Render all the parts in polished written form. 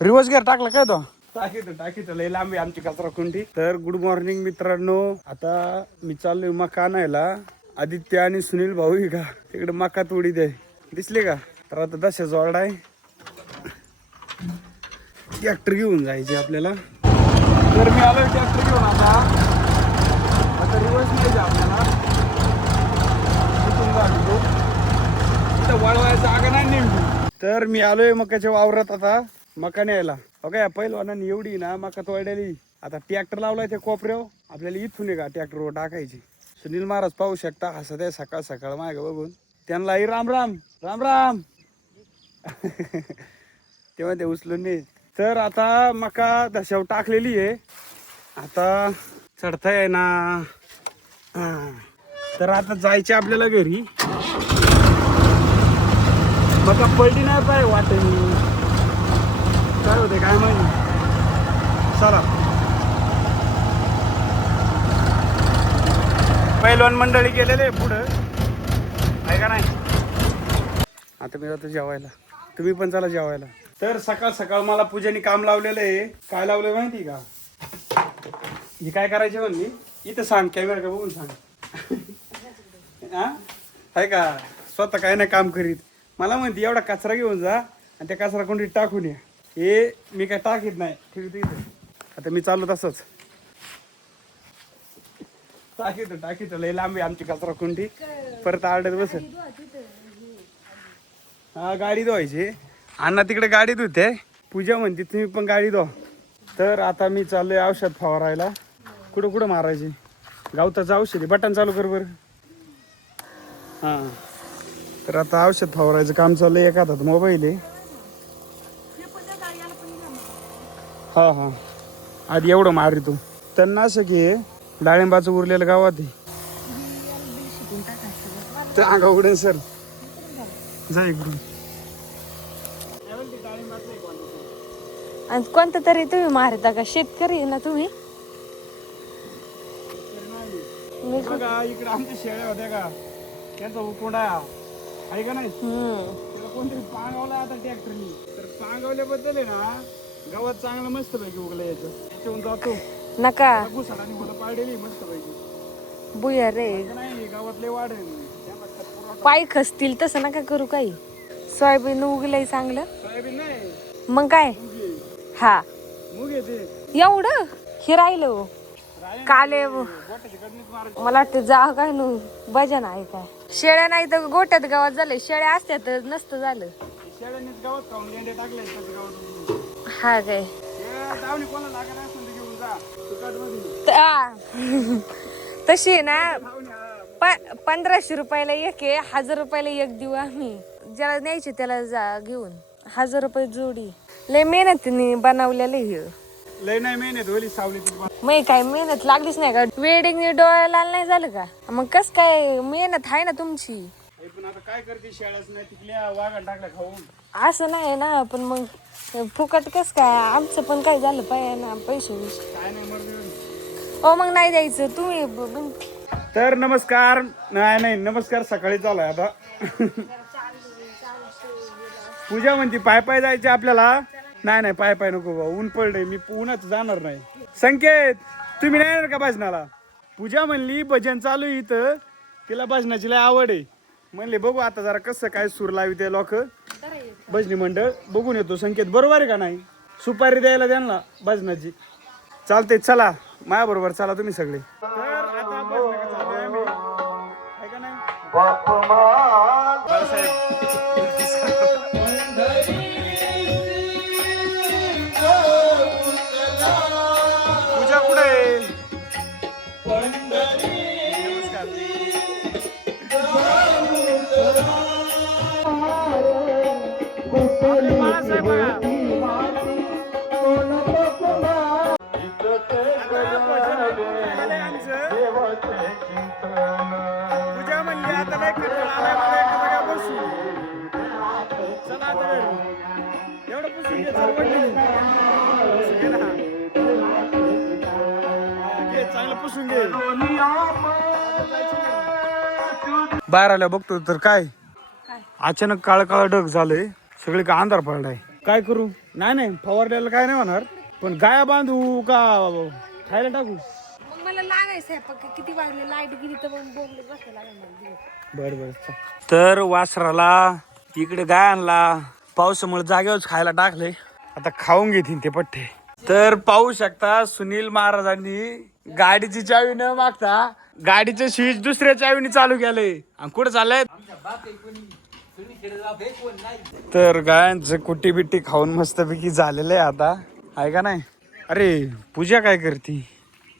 Reverse gear टाकला काय तो टाकीत लय लांबी आमची कचरा कुंडी. तर गुड मॉर्निंग मित्रांनो, आता मी चाललोय मका आणायला. आदित्य आणि सुनील भाऊ आहे का तिकडे मका तोडी दे दिसले का. तर आता दशाचा ऑर्डर आहे, ट्रॅक्टर घेऊन जायचे आपल्याला. तर मी आलोय ट्रॅक्टर घेऊन. आता रिवर्स नाही जा आपल्याला, इथं वळवायला जागा नाही नेमकी. तर मी आलोय मकाच्या वावरात आता मका न्यायला. बघा पहिलवानांनी एवढी ना मका तोडलेली. आता ट्रॅक्टर लावलाय त्या कोपऱ्यावर, आपल्याला इथून आहे का ट्रॅक्टरवर टाकायची. सुनील महाराज पाहू शकता हसत आहे सकाळ सकाळ मागे बघून. त्यांनाही राम राम राम राम तेव्हा ते उचलून नाही. तर आता मका दशावर टाकलेली आहे, आता चढताय ना. तर आता जायचे आपल्याला घरी. मका पडली नाही पाहिजे वाटेल, काय होते काय माहिती. चला पहिलवान मंडळी गेलेले पुढं आहे का नाही. आता मी जातो जेवायला, तुम्ही पण चला जेवायला. तर सकाळ सकाळ मला पूजेने काम लावलेलं आहे. काय लावलंय माहिती का, हे काय करायचे म्हणली इथं सांग, कॅमेरा का बघून सांग. हा आहे का, स्वतः काय नाही काम करीत. मला म्हणते एवढा कचरा घेऊन जा आणि त्या कचरा कोणती टाकून या. हे मी काय टाकीत नाही, ठेवतो इथं. आता मी चाललो तसंच टाकीत लय लांबी आमची कचरा कुंडी. परत आरडत बसेल. हा गाडी धुवायची. अण्णा तिकडे गाडी धुते, पूजा म्हणते तुम्ही पण गाडी धुवा. तर आता मी चाललोय औषध फवारायला. कुठं मारायची, गावताचं औषध आहे. बटन चालू कर बरं. हां तर आता औषध फवारायचं काम चाललंय. एका हातात मोबाईल आहे. हा आधी एवढं मारी तू तणनाशक आहे, डाळिंबाचं उरलेलं गावात आहे. ते अंगा उडेल सर जा इकडून. आणि कोणतं तरी तुम्ही मारता का, शेतकरी ना तुम्ही. बघा इकडे आमच्या शेळ्या होत्या का, त्यांचा उकोंडा आहे का नाही. त्याला कोणतरी पांगवला आता ट्रॅक्टरनी. तर पांगवल्याबद्दल आहे ना, गावात चांगलं मस्त पैकी उगलं याचं. त्याच्याहून जातो नका घुसाडाने मला पाडलेली मस्त पैकी. बुया रे नाही गावातले वाढेल पाय खसतील तसं नका करू. काही सोयाबीन उगलंय चांगलं. सोयाबीन नाही मग काय. हा मूग येते एवढं हे राहिलं काले. मला वाटतं जा काय नु भजन आहे काय. शेळ्या नाही तर गोट्यात गावात झाले, शेळ्या असत्यात नसतं झालं. शेळ्यानेच गावात खाऊन गेंडे टाकले गावात. हा काय तशी आहे ना. 1500 रुपयाला एक आहे, 1000 रुपयाला एक देऊ आम्ही. ज्याला न्यायचे त्याला जा घेऊन. 1000 रुपये जोडी. लय मेहनतीने बनवलेलं हे. लय नाही मेहनत होली सावली. मग काय मेहनत लागलीच नाही का. वेडिंग डोळ्याला नाही झालं का, मग कस काय मेहनत आहे ना तुमची. पण आता काय करते, शाळाच नाही तिकल्या वाघा टाकल्या खाऊन. असं नाही ना, पण मग फुकट कस काय. आमचं पण काय झालं पाहिजे ना, पैसे काय नाही मर्द. हो मग नाही द्यायचं तुम्ही. तर नमस्कार नमस्कार सकाळी चालूय आता. पूजा म्हणती पाय जायचे आपल्याला. नाही पाय नको बा, ऊन पडले. मी उन्हाच जाणार नाही. संकेत तुम्ही नाही येणार का भजनाला. पूजा म्हणली भजन चालू इथं, तिला भजनाची लय आवड आहे. म्हणले बघू आता जरा कसं काय सूर लावी ते लोक भजनी मंडळ बघून येतो. संकेत बरोबर आहे का नाही, सुपारी द्यायला त्यांना भजनाची. चालते चला माझ्या बरोबर चला तुम्ही सगळे. तर आता भजन चालू आहे मी आहे का नाही. पूजा कुठे आहे. पूजा म्हणली आता नाही चला आता एवढं पुसून घे चांगलं पुसून घे. बाहेर आल्या बघतो तर काय काय अचानक काळ काळ ढग झालंय सगळे का अंधार पडलाय काय करू नाही फवारल्याला काय नाही होणार पण गाया बांधू का खायला टाकू मग मला लागायचंय पक्का किती वाजले लाईट गेली तर मग बोंबले बसायला लागेल मला दिवस. बर तर वासराला इकडे गायांना पावसामुळे जागेवर खायला टाकले आता खाऊन घेतील ते पठ्ठे तर पाहू शकता सुनील महाराजांनी गाडीची चावी न मागता गाडीचं स्विच दुसऱ्या चावीने चालू केलंय आणि कुठं चाललंय तर गायांचं कुट्टी बिट्टी खाऊन मस्तपैकी झालेलं आहे आता आहे का नाही अरे पूजा काय करते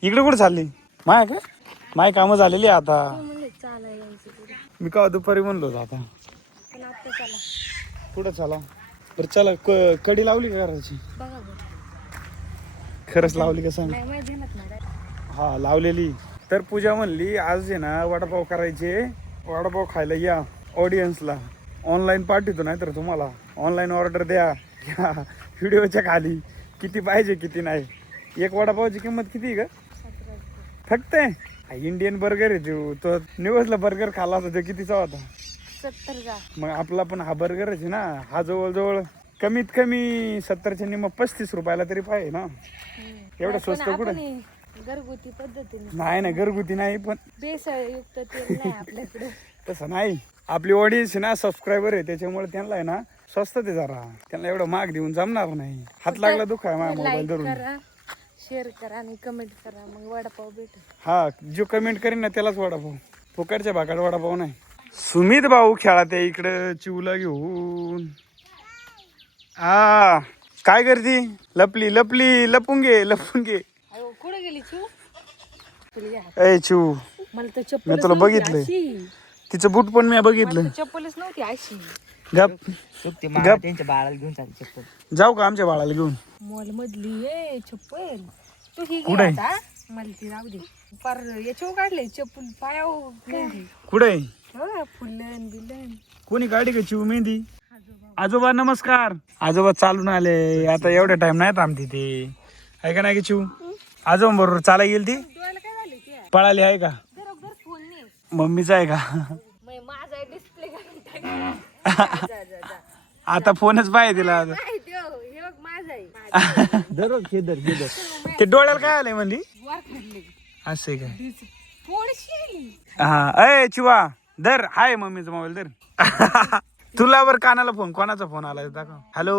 इकडे कुठं चालली माय कामं झालेली आहे आता म्हणले चालायला यायचं पुढे. मी का दुपारी म्हणलो होतो आता पण आता चला पुढं चला बरं चला कडी लावली का घराची बघा बरं. खरंच लावली का सांग नाही माहिती नाही. हा लावलेली तर पूजा म्हणली आज आहे ना वडापाव करायचे वडापाव खायला या ऑडियन्सला ऑनलाईन पाठवतो नाही तर तुम्हाला ऑनलाईन ऑर्डर द्या या व्हिडिओच्या खाली किती पाहिजे किती नाही एक वडापावची किंमत किती आहे का फक्त इंडियन बर्गर आहे तो न्यूजला बर्गर खाल्ला होता तो कितीचा होता 70 जा. मग आपला पण हा बर्गरच आहे ना हा जवळजवळ कमीत कमी 70च्या निम्मा 35 रुपयाला तरी पाहिजे ना एवढं स्वस्त कुठं आपण घरगुती पद्धतीने नाही घरगुती नाही पण बेसळयुक्त तेल नाही आपल्याकडे. तसं नाही आपली ऑडियन्स ना सबस्क्रायबर आहे त्याच्यामुळे त्यांना आहे ना स्वस्त ते जरा त्यांना एवढं महाग देऊन जमणार नाही हात लागला दुखा आहे माझ्या मोबाईल लाईक धरून करा शेअर करा आणि कमेंट करा मग वडापाव भेटेल. हा जो कमेंट करीन ना त्यालाच वडापाव फुकटच्या भागात वडापाव नाही सुमित भाऊ खेळा त्या इकडं चिवला घेऊन हा काय करती लपली लपून घे अहो, कुठे गेली चिव ए चिव मला तर मी चप्पल तुला बघितलंय तिचं बूट पण मी बघितलं चप्पलच नव्हती अशी गप त्यांच्या बाळाला घेऊन चालली चप्पल जाऊ का आमच्या बाळाला घेऊन मॉल मधली आहे चप्पल तू ही कुठे? घे आता मला ती राहू दे पर याच्यावर काढले चप्पल पायावर मेहंदी कुठे फुलन बिलन कोणी काढी का चिव मेहंदी आजोबा नमस्कार आजोबा चालून आले आता एवढा टाइम नाही थांबती ते आहे का नाही का चिव आजोबा बरोबर चालाय गेली ती डोळ्याला काय झाले ते पळाली आहे का बरोबर फोन नाही मम्मीचा आहे का माझा डिस्प्ले घालून टाक. जा, जा, जा. आता फोनच पाहिजे तिला आता. नाही देव, हे बघ माझा आहे दररोज घेदर ते डोळ्याला काय आलंय म्हणली वर खाल्ले असं आहे काय थोडीशी हा अय चिवा धर हाय मम्मीचा मोबाईल धर तुला बर कानाला फोन कोणाचा फोन आला दाखव हॅलो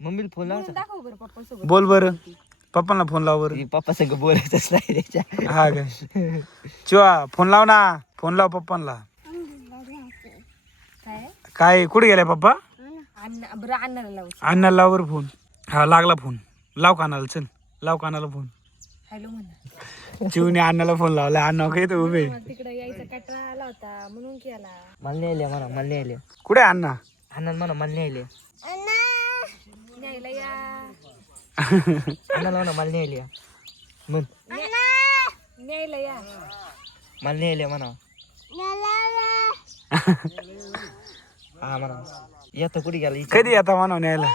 मम्मीला फोन लावचा दाखव बरं पप्पा सोबत बोल बरं पप्पांना फोन लाव बरं पप्पा संग बोलायचंच नाही त्याच्या हा काय चिवा फोन लाव ना फोन लाव पप्पांना काय काय कुठे गेलाय पप्पा बरं अण्णाला लावू अण्णाला लाव बरं फोन हा लागला फोन लाव कानाला चल लाव कानाला फोन हॅलो म्हणा चिवने अण्णाला फोन लावला अण्णा काय तर उभे तिकडे यायचा कटळा आला होता म्हणून केला मला नाही आले म्हणा मला नाही आले कुठे आहे अण्णा अण्णा म्हणा मला नाही आले न्यायला या अण्णाला म्हणा मला नाही आले म्हण न्यायला या मला नाही आले म्हणा हा म्हणा येतो कुठे गेला कधी आता म्हणा न्यायला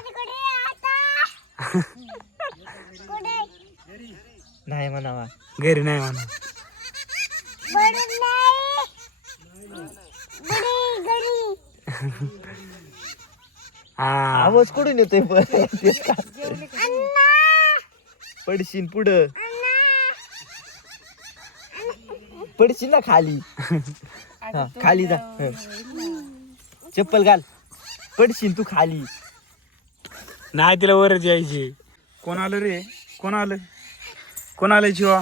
नाही म्हणावा घरी नाही म्हणा हा आवाज कुठून येतोय पडशीन पुढं पडशील ना खाली हा खाली जा चप्पल घाल पडशील तू खाली नाही तिला वरच यायची कोण आलं रे कोण आलं चिवा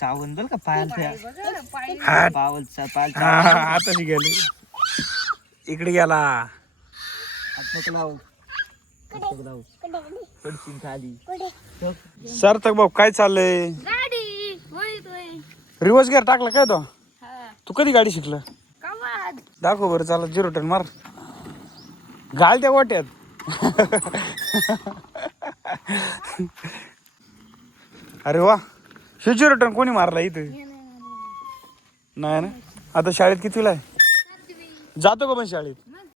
चावून बरं का पायाला हा पावल पाल आता गेले इकडे गेला लाव पडशील खाली सार्थक भाऊ काय चाललंय गाडी वळतोय रिवर्स गिअर टाकला काय तो तू कधी गाडी शिकला कवाद दाखव बरं चालत 0 टन मार घाल त्या वाट्यात अरे वा 0 टन कोणी मारला इथं नाही ना आता शाळेत कितीला आहे जातो का पण शाळेत